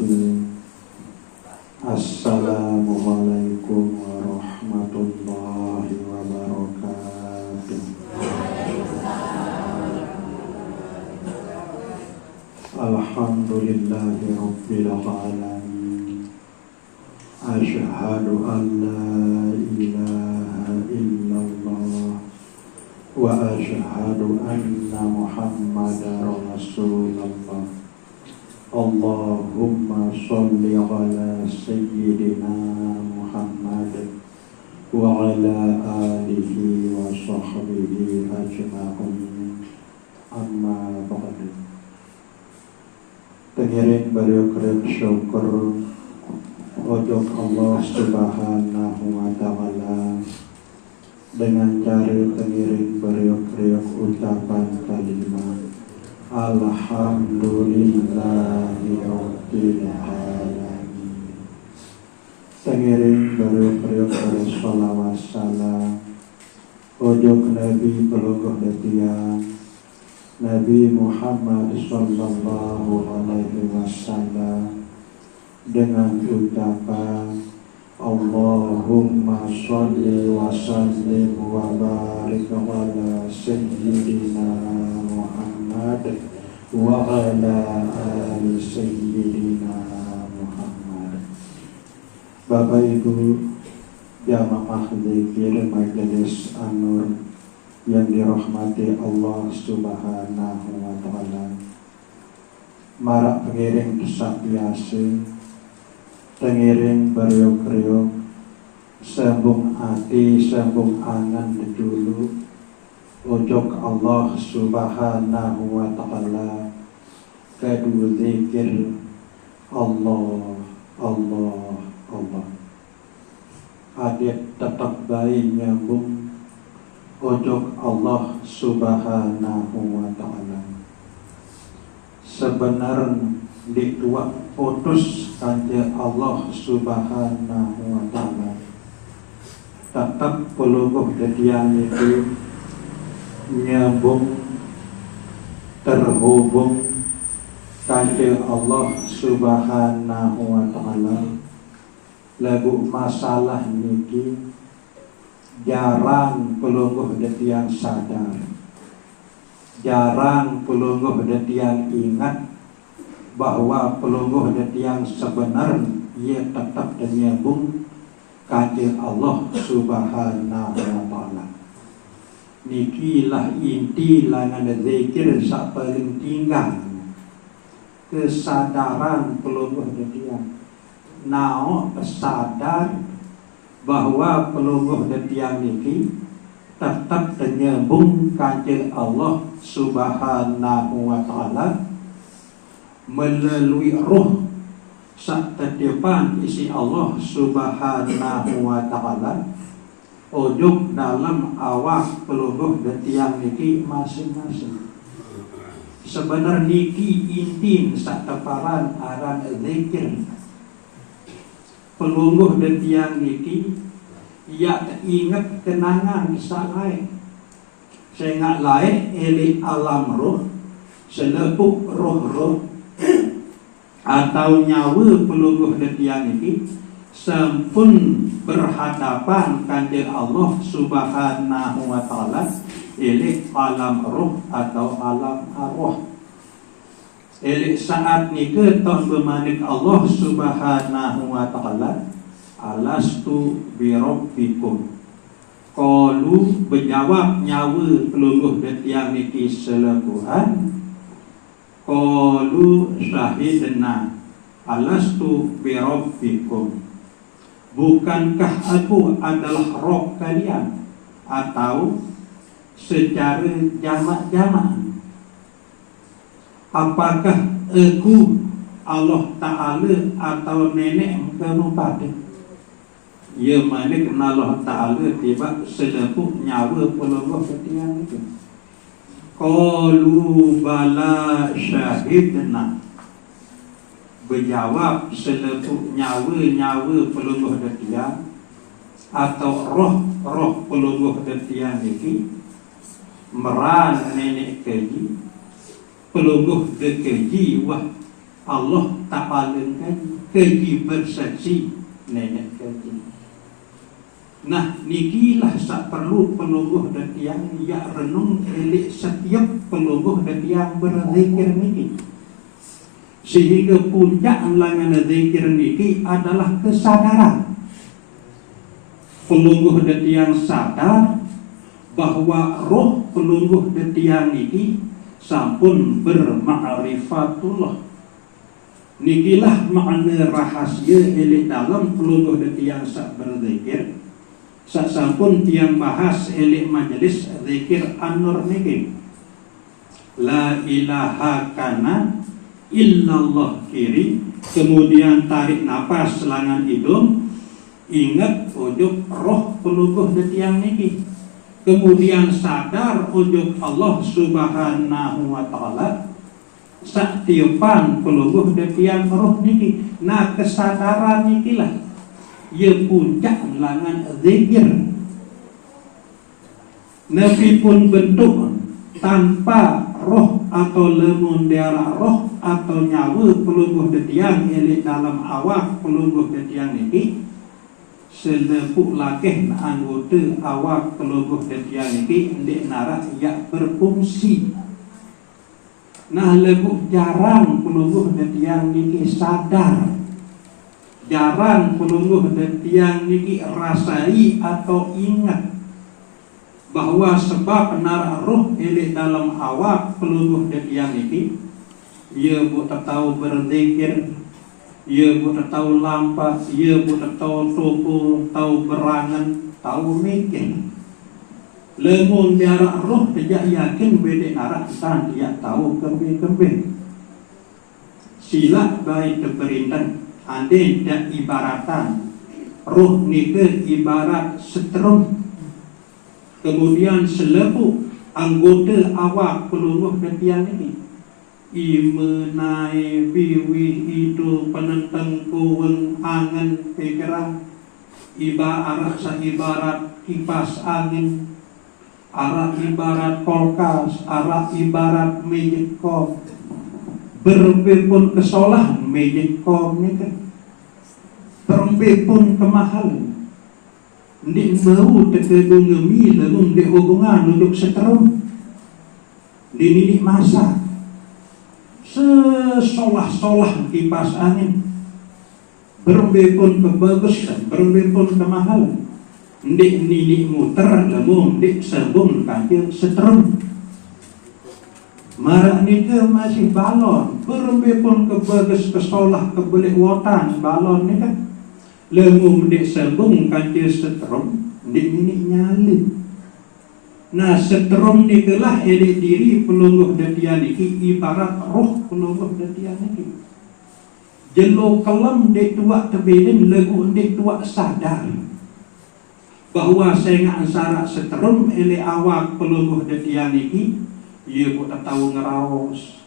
Bismillahirrahmanirrahim. Assalamualaikum warahmatullahi wabarakatuh. Alhamdulillahi rabbil alamin. Asyhadu an la ilaha illallah wa asyhadu anna Muhammadar Rasulullah. Allahumma sholli ala sayyidina Muhammad wa ala alihi wa sahbihi ajma'in. Amma ba'du. Pengiring bariok syukur ojok Allah Subhanahu wa ta'ala dengan cara pengiring bariok ucapan kalimat Alhamdulillahi rabbil alamin. Pengiring bariok salawat salam ojok Nabi pelungguh detiang Nabi Muhammad sallallahu alaihi wasallam dengan ucapan Allahumma sholli wa sallim wa barik ala sayyidina Muhammad wa ala ali sayyidina Muhammad. Bapak Ibu jamaah zikir majelis An-Nur yang dirahmati Allah Subhanahu wa ta'ala, marak pengiring desak biasa, pengiring beriok-riok, sambung hati, sambung angan dulu, ojok Allah Subhanahu wa ta'ala, kedua zikir Allah, Allah, Allah. Adik tetap baik nyambung ojok Allah Subhanahu wa ta'ala. Sebenarnya dituak putus kanjeng Allah Subhanahu wa ta'ala, tetap pelungguh dadian itu nyambung terhubung kanjeng Allah Subhanahu wa ta'ala. Lagu masalah niki jarang pelungguh detian sadar, jarang pelungguh detian ingat bahwa pelungguh detian sebenar ia tetap menyambung kanjeng Allah Subhanahu wa ta'ala. Nikilah inti langan zikir sak paling tinggal, kesadaran pelungguh detian. Nao sadar bahwa pelungguh detian niki tetap menyambung kanjeng Allah Subhanahu wa ta'ala melalui roh sak tetipan isi Allah Subhanahu wa ta'ala ojok dalam awak pelungguh detian niki masing-masing. Sebenarnya niki inti sak teparan aran zikir. Pelungguh detian niki ia ingat kenangan salai sehingga lain eli alam roh selepuk roh-roh atau nyawa pelungguh detian niki sampun berhadapan kanjeng Allah Subhanahu wa ta'ala eli alam roh atau alam arwah. Eli saat nike ton bemanik Allah Subhanahu wa ta'ala alastu birabbikum. Qalu berjawab nyawa pelungguh detian niki selebuhan. Qalu syahidna alastu birabbikum. Bukankah aku adalah Rabb kalian? Atau secara jamak-jamak, apakah aku Allah Ta'ala atau nenek kamu pada? Ya mana kena Allah Ta'ala tiba selepuk nyawa pelungguh detian itu. Qalu bala syahidna. Berjawab selepuk nyawa pelungguh detian atau roh pelungguh detian ini meran nenek keji pelungguh dekeji wah Allah ta'alkan keji bersaksi nenek keji. Nah, nikilah sak perlu pelungguh dan tiang ya renung elik setiap pelungguh dan tiang berzikir niki. Sehingga puncak langan zikir niki adalah kesadaran. Pelungguh dan tiang sadar bahwa roh pelungguh dan tiang niki sampun berma'rifatullah. Nikilah makna rahasia elik dalam pelungguh dan tiang sak berzikir. Sampun tiang bahas elik majelis zikir an-nur niki. La ilaha kana illallah kiri, kemudian tarik nafas selangan hidung, ingat ujung roh pelungguh dan tiang niki. Kemudian sadar ujung Allah subhanahu wa ta'ala sak tiupan pelungguh dan tiang roh niki. Nah, kesadaran nikilah ya puncak langan zikir. Nabi pun bentuk tanpa roh atau lemun darah roh atau nyawa pelungguh detiang elik dalam awak pelungguh detiang niki, selepuk lakeh anggota awak pelungguh detiang niki ndik narak yak berfungsi. Nah, lebuk jarang pelungguh detiang niki sadar, jarang pelungguh detiang niki rasai atau ingat bahwa sebab narak roh elik dalam awak pelungguh detiang niki, ia bu tahu berzikir, ia bu tahu lampas, ia bu tahu tubuh, tahu berangan, tahu mikir. Lemun biarak roh tidak yakin bedek narak san dia tahu kembe-kembe. Sila baik terperintah ande dan ibaratan roh nike ibarat setrum. Kemudian selepuk anggota awak pelungguh detiang ini, imenai biwih itu penenteng kuweng angen pikiran, ibarat ibarat kipas angin, arah ibarat kulkas, arah ibarat mejekom, berpepun kesolahan mejekom ni kan, berpepun kemahalan. Ndik bau terkedung ngemi lalu ndik hubungan duduk seterum di ninik masak sesolah-solah kipas angin berbepun kebagusan berbepun kemahalan ndik ninik muter lalu ndik sebung kancil seterum marak nika masih balon berbepun kebagus kesolah kebelik wotan balon ni kan. Lemu mendik sebung kancil setrum, mendik minik nyala. Nah, setrum nikelah elik diri pelungguh detian niki ibarat roh pelungguh detian niki. Jelo kelam dek tuak terbelin legu dek tuak sadar bahwa saya ngak sarak setrum elik awak pelungguh detian niki, ia pun tak tahu ngeraos,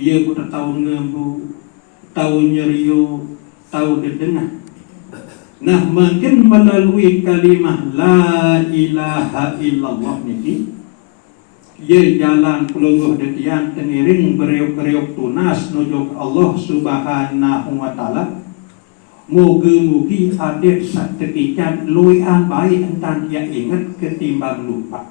ia pun tak tahu ngembu, tahu nyeriu, tahu dedengah. Nah, mungkin melalui kalimah la ilaha illallah niki, ia jalan pelungguh detian tengiring beriuk-beriuk tunas nujuk Allah subhanahu wa ta'ala. Moga-mogi adik sak tekican luian baik entan dia ingat ketimbang lupa.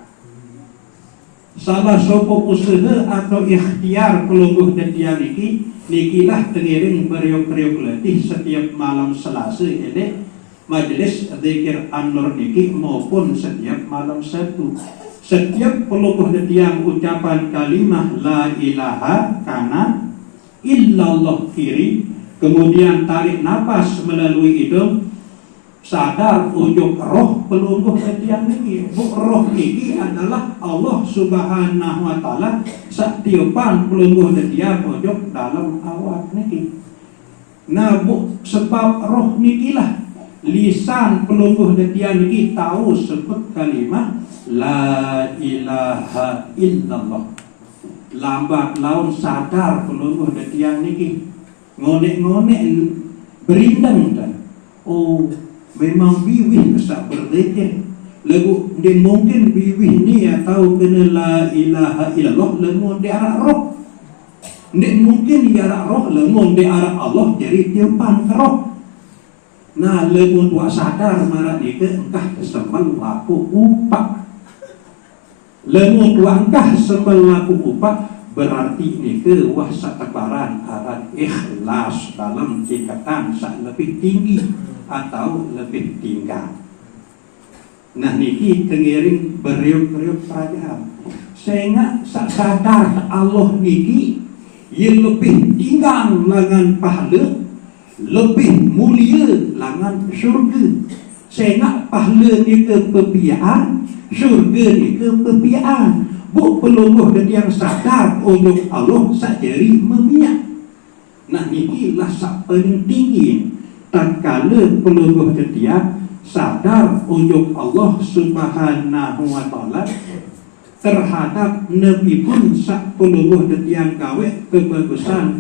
Salah satu usaha atau ikhtiar pelungguh detian niki, nikilah tengiring beriuk-beriuk letih setiap malam Selasa ini majelis zikir an-nur niki maupun setiap malam Sabtu. Setiap pelungguh detiang ucapan kalimah la ilaha kana illallah kiri, kemudian tarik nafas melalui hidung, sadar ujung roh pelungguh detiang niki. Roh niki adalah Allah subhanahu wa ta'ala setiupan pelungguh detiang ujung dalam awak niki. Nah, sebab roh nikilah lisan pelungguh detian niki tahu sebut kalimah la ilaha illallah. Lambat laun sadar pelungguh detian niki ngonek-ngonek berindang kan. Oh, memang biwih kesak berzikir. Lagu dia mungkin biwih ni ya tahu kena la ilaha illallah lemu dia arak roh. Nek mungkin dia arak roh, lemun dia arak Allah jadi tiupan ke roh. Nah, lemun buat sadar marah ni ke engkah sembel laku upak. Lemun buat engkah sembel laku upak, berarti ni ke wahsa tebaran arat ikhlas dalam tingkatan sak lebih tinggi atau lebih tinggal. Nah niki tengiring beriuk-riuk kerajaan. Sehingga sak sadar Allah niki yang lebih tinggal langan pahala, lebih mulia langan syurga. Sehingga pahala ni ke pepiaan, syurga ni ke pepiaan. Bu pelungguh dan yang sadar untuk Allah sak jari memiak. Nah niki lah sak paling tinggi. Tatkala pelungguh dan sadar untuk Allah Subhanahu wa taala terhadap Nabi pun sak pelungguh dan gawe kebagusan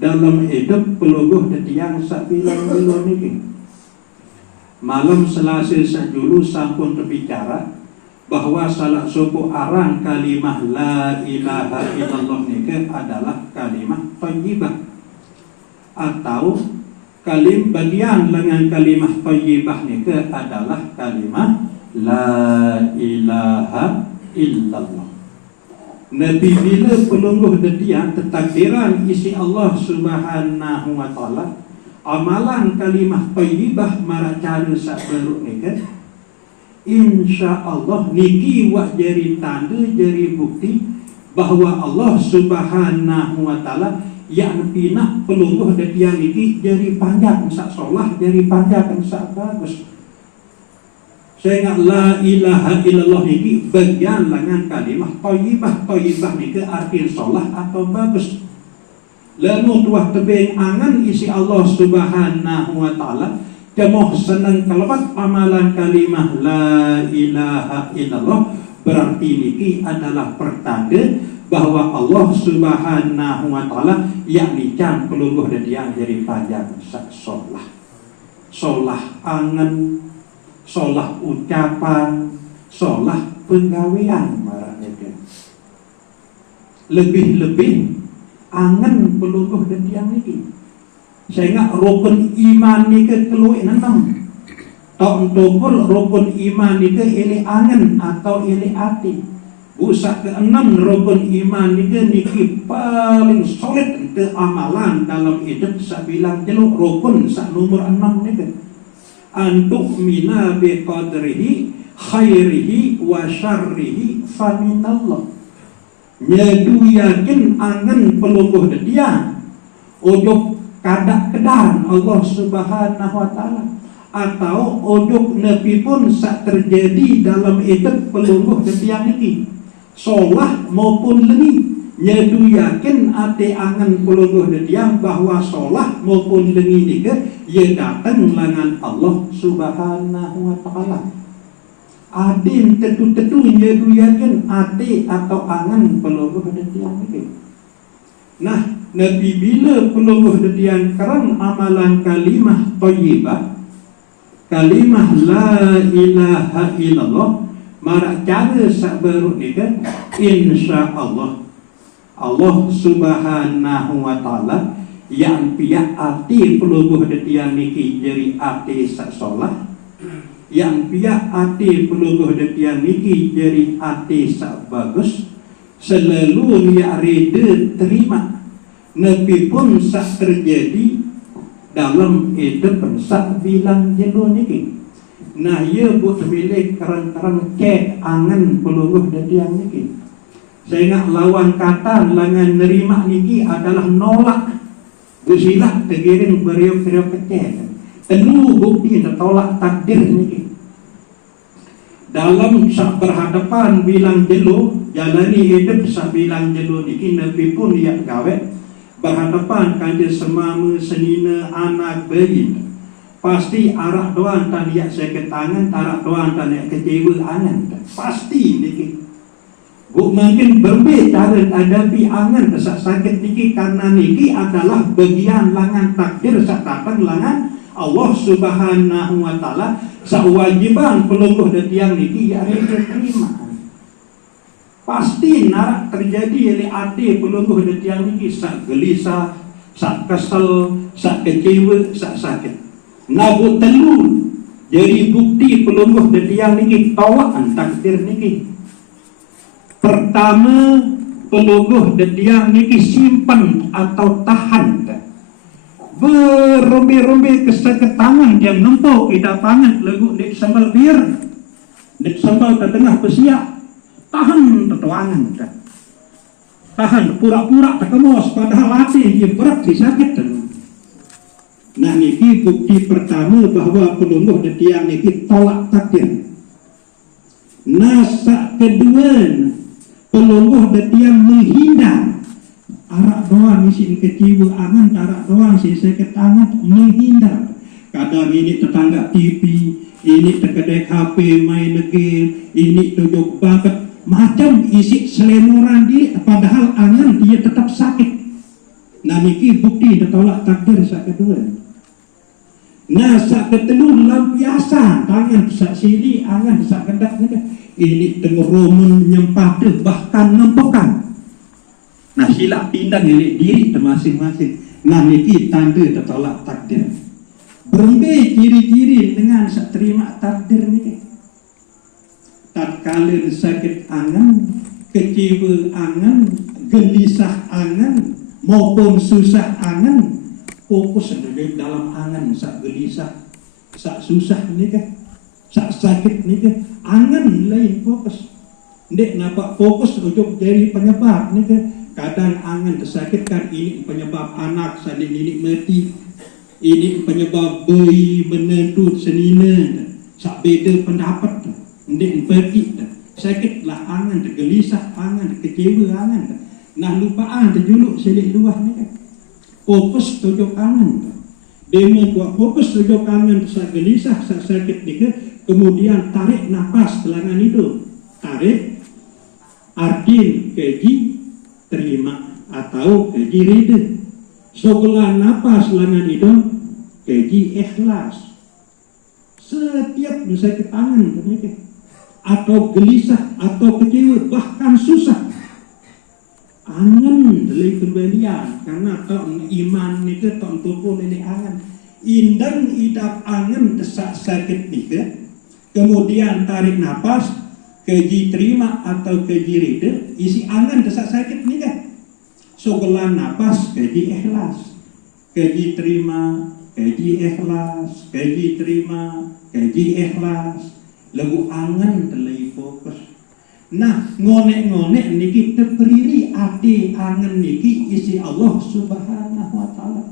dalam hidup pelungguh dan sak bilang dulu niki. Malam Selasa sajulu sampun berbicara bahwa salah satu arang kalimah la ilaha illallah niki adalah kalimah thayyibah, atau bagian dengan kalimah thayyibah niki adalah kalimah la ilaha illallah. Nabi bila pelungguh dia ketakdiran isi Allah Subhanahu wa taala, amalan kalimah thayyibah mara cara sak beruk niki, insya-Allah niki wak jari tanda jari bukti bahwa Allah Subhanahu wa taala yang pinak pelungguh dan dia niki jari panjang sak solah, jari panjang sak bagus. Sehingga la ilaha illallah niki bagian dengan kalimah thayyibah. Thayyibah niki arti solah atau bagus. Lalu tuah tebing angan isi Allah Subhanahu wa taala kemoh senang kelebat amalan kalimah la ilaha illallah, berarti niki adalah pertanda bahwa Allah Subhanahu wa taala yakni can pelungguh dan dia jadi panjang sak solah. Solah angen, solah ucapan, solah penggawean marahnya dia. Lebih-lebih angen pelungguh dan dia niki. Sehingga rukun iman ni ke keluik nanam. Tak untuk rukun iman ni ke ili angen atau ili hati. Busak keenam rukun iman ni ke niki paling solid ke amalan dalam hidup sak bilang jeluk rukun sak nomor 6 ni ke. Antuk mina biqadrihi khairihi wa syarrihi faminallah. Nyedu yakin angen pelungguh dia ujung kadak kedan Allah Subhanahu wa taala, atau ujung nabi pun sak terjadi dalam hidup pelungguh dan niki solah maupun lengi nyedu yakin ate angen pelungguh dan bahwa solah maupun lengi niki ia datang langan Allah Subhanahu wa taala. Adin tetu-tetu nyedu yakin ate atau angen pelungguh dan niki. Nah Nabi bila pelungguh dan kerang amalan kalimah thayyibah, kalimah la ilaha illallah, mara cara sak baru ni kan insya-Allah Allah Subhanahu wa taala yang pihak hati pelungguh dan niki jadi hati sak solah, yang pihak hati pelungguh dan niki jadi hati sak bagus, selalu dia reda terima. Nabi pun sak terjadi dalam hidup sak bilang jelo niki. Nah ia buat milik kerang-kerang ke angan pelungguh dan niki. Sehingga lawan kata langan nerima niki adalah nolak. Busilah tegiring beriuk-riuk kecil. Penuh bukti tolak takdir niki. Dalam sak berhadapan bilang jelo, jalani hidup sak bilang jelo niki, Nabi pun lihat gawe berhadapan kanjeng semama senina anak bayi. Pasti arak doan tan lihat saya tangan, tarak doan tan lihat kecewa angan. Pasti niki. Bu mungkin berbeda cara hadapi angan sak sakit niki karena niki adalah bagian langan takdir sak datang langan Allah Subhanahu wa taala. Sak wajiban pelungguh dan tiang niki ya reda terima. pasti narak terjadi oleh ati pelungguh de tiang niki sak gelisah, sak kesel, sak kecewa, sak sakit. Nabu telu jadi bukti pelungguh de tiang niki tawaan takdir niki. Pertama, pelungguh de tiang niki simpan atau tahan berombe-rombe keseketangan yang nempuk idapangan lagu dek sambal bir, dek sambal ke tengah pesiak, tahan tetuangan, tahan pura-pura tekemos padahal hati yang berat disakit. Nah niki bukti pertama bahwa pelungguh de tiang niki tolak takdir. Nasa kedua, pelungguh de tiang menghindar. Arak doang isi keciwa angan, arak doang si sakit angan, menghindar. Kadang ini tetangga TV, ini terkedek HP main game, ini duduk banget, macam isi selemoran diri, padahal angan dia tetap sakit. Nah niki bukti ditolak takdir sak kedua. Nah sak ketelu lampiasa tangan sak sini, angan sak kedak ini tengeromen nyempah bahkan nempokan. Nah silap pindang diri masing-masing. Nah niki tanda tertolak takdir. Berembe ciri-ciri dengan terima takdir niki. Tatkala sakit angan, kecewa angan, gelisah angan, maupun susah angan, fokus dalam angan sak gelisah, sak susah niki, sak sakit niki, angan lain fokus. Ndek nampak fokus ujuk dari penyebab niki. Kadang angan tersakitkan ini penyebab anak saling ini mati, ini penyebab bayi menentut senina, sak beda pendapat, ndek pergi, sakitlah angan, tergelisah angan, kecewa angan, nah lupaan terjuluk selik luah ni, fokus tujuk angan, demo buat fokus tujuk angan, sak gelisah, sak sakit ni, kemudian tarik nafas telangan hidup, tarik, artin keji terima atau keji rida. Sebelah napas lengan hidung keji ikhlas. Setiap sakit tangan atau gelisah atau kecewa bahkan susah, angan dari kembalian karena tak iman ni ke tak tupu lele angan. Indang idap angan desak sakit ni ke, kemudian tarik napas keji terima atau keji rida, isi angan desak sakit ni kan. Sebelah napas keji ikhlas, keji terima, keji ikhlas, keji terima, keji ikhlas, lagu angan terlai fokus. Nah ngonek-ngonek niki terperiri ati angan niki isi Allah Subhanahu wa taala.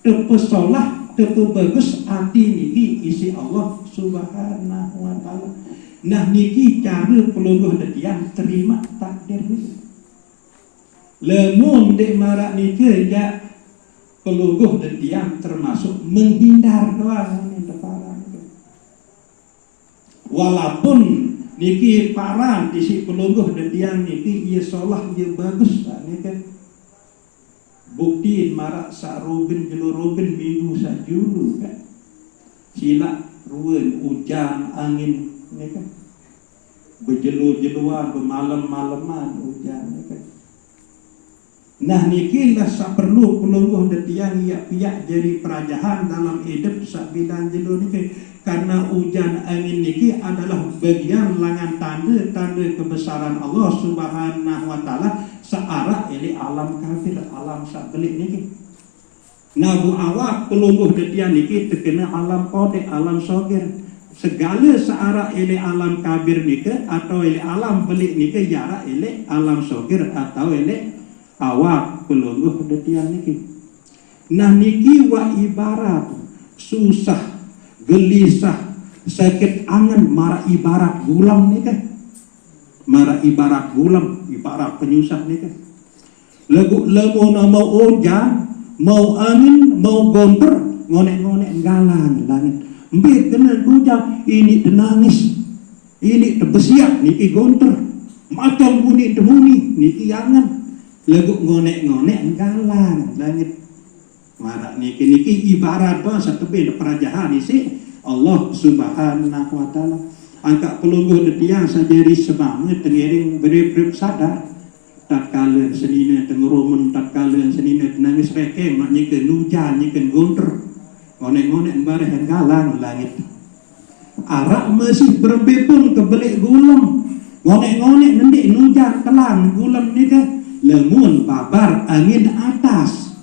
Terpesolah, terbagus ati niki isi Allah Subhanahu wa taala. Nah niki cara pelungguh detian terima takdir niki. Lemun dek marak niki ya pelungguh detian termasuk menghindar doang ni depan. Walaupun niki paran di si pelungguh detian niki ia solah ia bagus niki. Bukti marak sak robin jelu robin minggu sak julu kan. Silak ruan hujan angin ni kan, berjelu-jeluan, bermalam-malaman hujan ni kan. Nah niki lah sak perlu pelungguh detiang iak-iak jadi perajahan dalam hidup sak bidang jelu niki, karena hujan angin niki adalah bagian langan tanda kebesaran Allah Subhanahu wa taala searah ili alam kafir, alam sak belik niki. Nabu awak pelungguh detiang niki terkena alam kodek, alam sogir. Segala searah ili alam kabir nika atau ili alam belik nika jarak ili alam sogir atau ili awak pelungguh detian niki. Nah niki wa ibarat susah, gelisah, sakit angan marah ibarat gulam nika. Marah ibarat gulam, ibarat penyusah nika. Lagu mau hujan, mau angin, mau gontor, ngonek-ngonek galang langit. Mbit kena hujan, ini tenangis, ini terbesiak, niki gontor, macam bunyi temuni, niki angan, lagu ngonek-ngonek galang langit. Marak niki ibarat satu benda perajahan isi Allah Subhanahu wa taala. angka pelungguh detiang sajari sebang tengering beri-beri sadar tatkala senina tengurumun tatkala senina nangis rekeng mak nyiken nujan nyiken gonter ngonek-ngonek bareh galang langit arak masih berbepun kebelik gulam ngonek-ngonek nendik nujan telan gulam ni ke lemun babar angin atas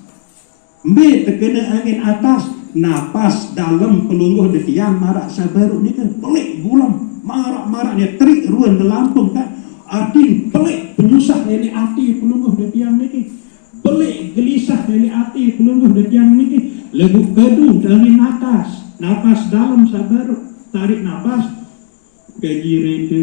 mbe terkena angin atas napas dalam pelungguh detiang marak sabaru ni ke pelik gulam marak-marak ni terik ruan ke Lampung kan arti pelik penyusah ini hati pelungguh detiang ni pelik gelisah ini hati pelungguh detiang ni lagu kedung angin atas napas dalam sabaru tarik napas gaji rete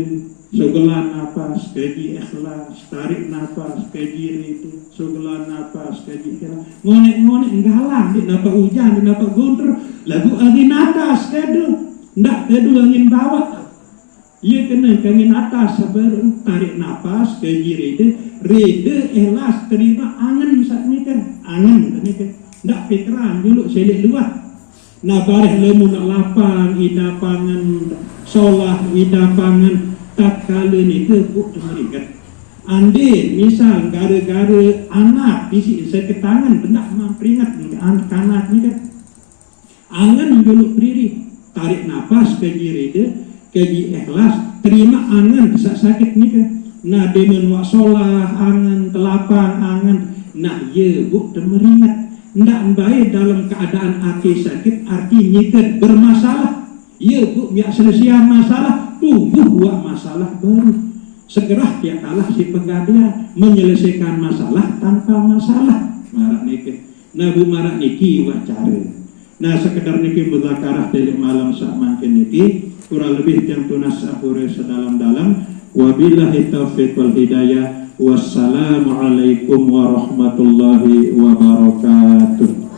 sogelan napas gaji ikhlas tarik napas gaji rete sogelan napas gaji ikhlas ngonek-ngonek galang di dapat hujan di dapat gunter lagu angin atas kedung ndak kedung angin bawah ia kena angin atas sabaru tarik napas gaji rete ikhlas terima angin saat ni kan angin ni kan ndak pikiran dulu selik luah nah bareh lemu nak lapang ida pangan solah ida pangan tatkala ni ke buk temerikat ande misal gara-gara anak isi seketangan benda memperingat ni anak ni kan angan dulu berdiri tarik nafas kaji reda kaji ikhlas terima angan sakit ni kan nah demen wak solah angan telapang angan nah ye buk temeringat ndak baik dalam keadaan hati sakit arti nyikat bermasalah ia bu biak selesai masalah tumbuh buat masalah baru segera dia kalah si penggadean menyelesaikan masalah tanpa masalah marak niki nah bu marak niki wacara nah sekedar niki muzakarah dari malam sak mangkin niki kurang lebih jam tunas sapure sedalam-dalam wabillahi taufiq wal hidayah. Wassalamualaikum warahmatullahi wabarakatuh.